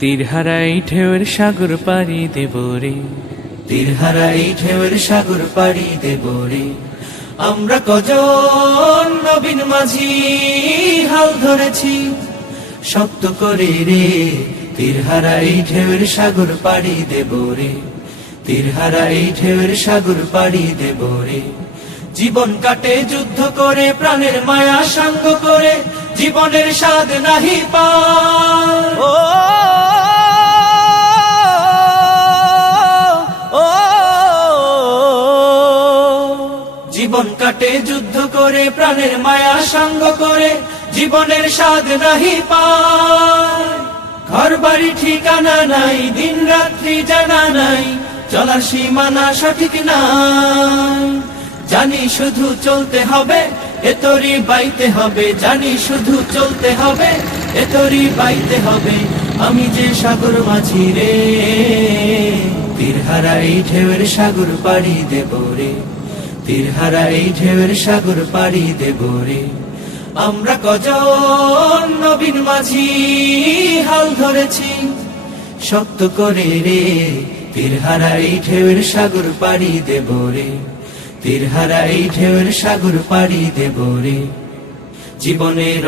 তীরহারা এই ঢেউয়ের সাগর পাড়ি দেব রে। তীরহারা এই ঢেউয়ের সাগর পাড়ি দেব রে। আমরা কজন নবীন মাঝি হাল ধরেছি, শক্ত করে রে। তীরহারা এই ঢেউয়ের সাগর পাড়ি দেব রে। তীরহারা এই ঢেউয়ের সাগর পাড়ি দেব রে। জীবন কাটে, যুদ্ধ করে, প্রাণের মায়া সঙ্গ করে, জীবনের স্বাদ নাহি পায়। জীবন কাটে, যুদ্ধ করে, প্রাণের মায়া সঙ্গ করে, জীবনের স্বাদ নাহি পায়। বাড়ি ঠিকানা নাই দিন রাত্রি জানা নাই, চলার সীমানা সঠিক নাই। জানি শুধু চলতে হবে, এতরি বাইতে হবে, জানি শুধু চলতে হবে, এতরি বাইতে হবে, আমি যে সাগর মাঝি রে, তীরহারা এই ঢেউয়ের সাগর পাড়ি দেব রে। তীরহারা এই ঢেউয়ের সাগর পাড়ি দেব রে। আমরা কজন নবীন মাঝি হাল ধরেছি, শক্ত করে রে। তীরহারা এই ঢেউয়ের সাগর পাড়ি দেব রে। তীরহারা এই ঢেউয়ের সাগর পাড়ি দেব রে। জীবনের